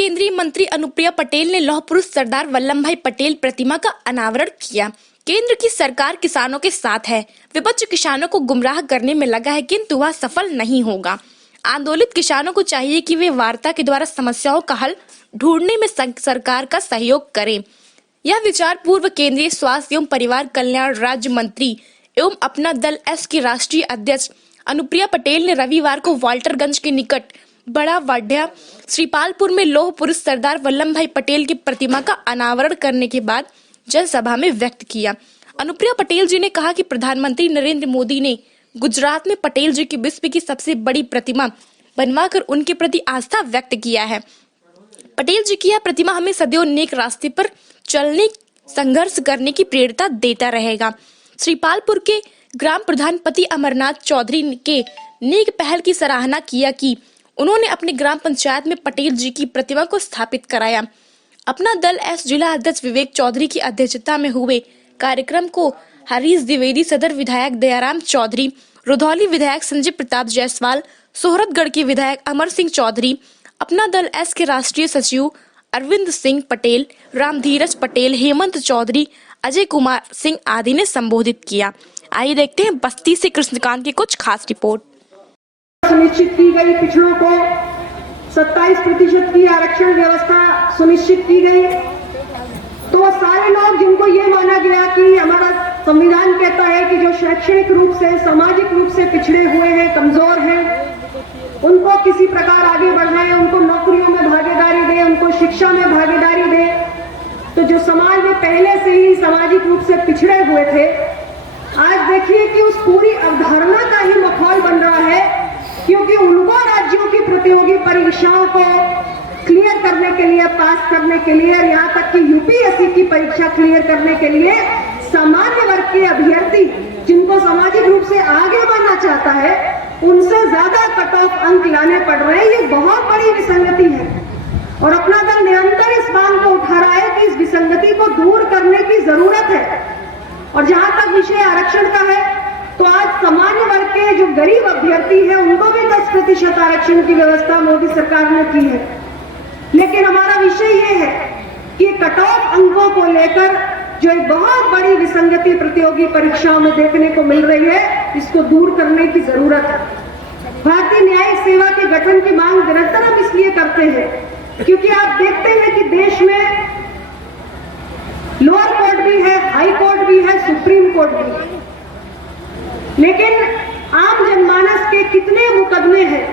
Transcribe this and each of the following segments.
केंद्रीय मंत्री अनुप्रिया पटेल ने लौह पुरुष सरदार वल्लभ भाई पटेल प्रतिमा का अनावरण किया। केंद्र की सरकार किसानों के साथ है। विपक्ष किसानों को गुमराह करने में लगा है, किंतु वह सफल नहीं होगा। आंदोलित किसानों को चाहिए कि वे वार्ता के द्वारा समस्याओं का हल ढूंढने में सरकार का सहयोग करें। यह विचार पूर्व केंद्रीय स्वास्थ्य एवं परिवार कल्याण राज्य मंत्री एवं अपना दल एस की राष्ट्रीय अध्यक्ष अनुप्रिया पटेल ने रविवार को वाल्टरगंज के निकट बड़ा वाड्या श्रीपालपुर में लौह पुरुष सरदार वल्लभ भाई पटेल की प्रतिमा का अनावरण करने के बाद जनसभा में व्यक्त किया। अनुप्रिया पटेल जी ने कहा कि प्रधानमंत्री नरेंद्र मोदी ने गुजरात में पटेल जी की विश्व की सबसे बड़ी प्रतिमा बनवाकर उनके प्रति आस्था व्यक्त किया है। पटेल जी की यह प्रतिमा हमें सदैव नेक रास्ते पर चलने, संघर्ष करने की प्रेरणा देता रहेगा। श्रीपालपुर के ग्राम प्रधान पति अमरनाथ चौधरी के नेक पहल की सराहना किया कि उन्होंने अपने ग्राम पंचायत में पटेल जी की प्रतिमा को स्थापित कराया। अपना दल एस जिला अध्यक्ष विवेक चौधरी की अध्यक्षता में हुए कार्यक्रम को हरीश द्विवेदी, सदर विधायक दयाराम चौधरी, रुधौली विधायक संजय प्रताप जायसवाल, सोहरतगढ़ के विधायक अमर सिंह चौधरी, अपना दल एस के राष्ट्रीय सचिव अरविंद सिंह पटेल, रामधीरज पटेल, हेमंत चौधरी, अजय कुमार सिंह आदि ने संबोधित किया। आइए देखते हैं बस्ती से कृष्णकांत की कुछ खास रिपोर्ट। सुनिश्चित की गई, पिछड़ों को 27% की आरक्षण व्यवस्था सुनिश्चित की गई। तो सारे लोग जिनको ये माना गया कि हमारा संविधान कहता है कि जो शैक्षणिक रूप से, सामाजिक रूप से पिछड़े हुए हैं, कमजोर हैं, उनको किसी प्रकार आगे बढ़ाएं, उनको नौकरियों में भागीदारी दें, उनको शिक्षा में भागीदारी दें। तो जो समाज में पहले से ही सामाजिक रूप से पिछड़े हुए थे, आज देखिए कि उस पूरी अवधारणा का ही माहौल बन रहा है, क्योंकि उनको राज्यों की प्रतियोगी परीक्षाओं को क्लियर करने के लिए, पास करने के लिए, यहाँ तक कि यूपीएससी की परीक्षा क्लियर करने के लिए सामान्य वर्ग के अभ्यर्थी जिनको सामाजिक रूप से आगे बढ़ना चाहता है, उनसे ज्यादा कट ऑफ अंक लाने पड़ रहे हैं। ये बहुत बड़ी विसंगति है और अपना दल निरंतर इस मांग को उठा रहा है कि इस विसंगति को दूर करने की जरूरत है। और जहां तक विषय आरक्षण का है, तो आज सामान्य वर्ग के जो गरीब अभ्यर्थी हैं उनको भी 10% आरक्षण की व्यवस्था मोदी सरकार ने की है। लेकिन हमारा विषय ये है कि कट ऑफ अंकों को लेकर जो एक बहुत बड़ी विसंगति प्रतियोगी परीक्षाओं में देखने को मिल रही है, इसको दूर करने की जरूरत है। भारतीय न्यायिक सेवा के गठन की मांग निरंतर हम इसलिए करते हैं क्योंकि आप देखते हैं कि देश में लोअर कोर्ट भी है, हाई कोर्ट भी है, सुप्रीम कोर्ट भी है, लेकिन आम जनमानस के कितने मुकदमे हैं,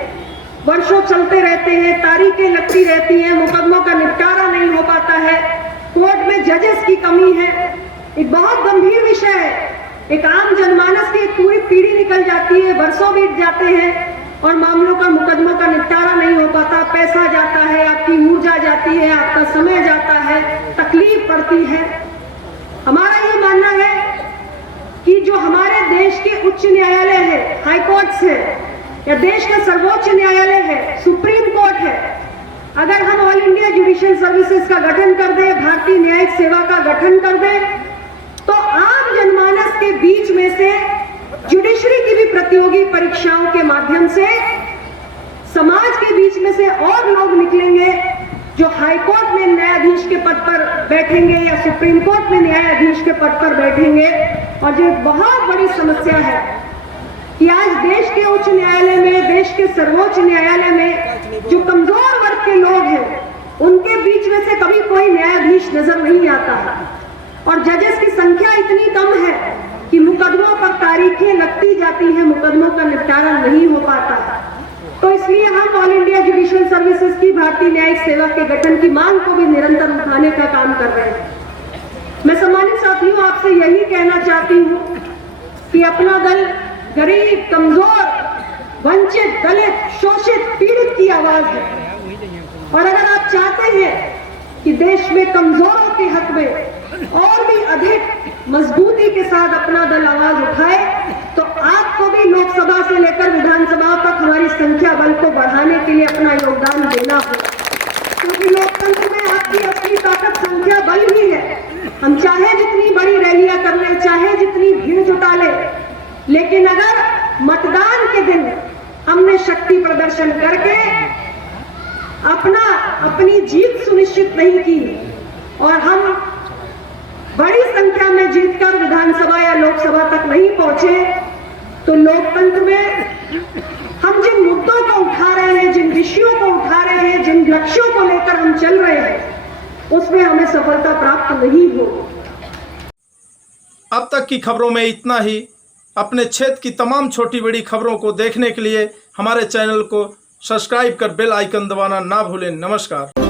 वर्षों चलते रहते हैं, तारीखें लगती रहती हैं, मुकदमों का निपटारा नहीं हो पाता है, कोर्ट में जजेस की कमी है। एक बहुत गंभीर विषय है। एक आम जनमानस की एक पूरी पीढ़ी निकल जाती है, वर्षों बीत जाते हैं और मामलों का, मुकदमों का निपटारा नहीं हो पाता, पैसा जाता है, आपकी ऊर्जा जाती है, आपका समय जाता है, तकलीफ पड़ती है। हमारा ये मानना है कि जो हमारे देश के उच्च न्यायालय है, हाई कोर्ट्स है, या देश का सर्वोच्च न्यायालय है, सुप्रीम कोर्ट है, अगर हम ऑल इंडिया जुडिशियल सर्विसेज का गठन कर दें, भारतीय न्यायिक सेवा का गठन कर दें, तो आम जनमानस के बीच में से जुडिशरी की भी प्रतियोगी परीक्षाओं के माध्यम से समाज के बीच में से और लोग निकलेंगे जो हाई कोर्ट में न्यायाधीश के पद पर बैठेंगे या सुप्रीम कोर्ट में न्यायाधीश के पद पर बैठेंगे। और जो बहुत बड़ी समस्या है कि आज देश के उच्च न्यायालय में, देश के सर्वोच्च न्यायालय में जो कमजोर वर्ग के लोग हैं, उनके बीच में से कभी कोई न्यायाधीश नजर नहीं आता है और जजेस की संख्या इतनी कम है कि मुकदमों पर तारीखें लगती जाती हैं, मुकदमों का निपटारा नहीं हो पाता। तो इसलिए हम ऑल इंडिया जुडिशियल सर्विसेज की, भारतीय न्यायिक सेवा के गठन की मांग को भी निरंतर उठाने का काम कर रहे हैं। मैं सम्मानित साथियों आपसे यही कहना चाहती हूँ कि अपना दल गरीब, कमजोर, वंचित, दलित, शोषित, पीड़ित की आवाज है और अगर आप चाहते हैं कि देश में कमजोरों के हक में और भी अधिक मजबूती के साथ अपना दल आवाज उठाए, तो आपको भी लोकसभा से लेकर विधानसभा तक हमारी संख्या बल को बढ़ाने के लिए अपना योगदान देना होगा, क्योंकि लोकतंत्र में आपकी अपनी ताकत संख्या बल ही है। हम चाहे जितनी बड़ी रैलियां कर ले, चाहे जितनी भीड़ जुटा ले, लेकिन अगर मतदान के दिन हमने शक्ति प्रदर्शन करके अपना अपनी जीत सुनिश्चित नहीं की और हम बड़ी संख्या में जीतकर विधानसभा या लोकसभा तक नहीं पहुंचे, तो लोकतंत्र में हम जिन मुद्दों को उठा रहे हैं, जिन विषयों को उठा रहे हैं, जिन लक्ष्यों को लेकर हम चल रहे हैं, उसमें हमें सफलता प्राप्त नहीं हो। अब तक की खबरों में इतना ही। अपने क्षेत्र की तमाम छोटी बड़ी खबरों को देखने के लिए हमारे चैनल को सब्सक्राइब कर बेल आइकन दबाना ना भूलें। नमस्कार।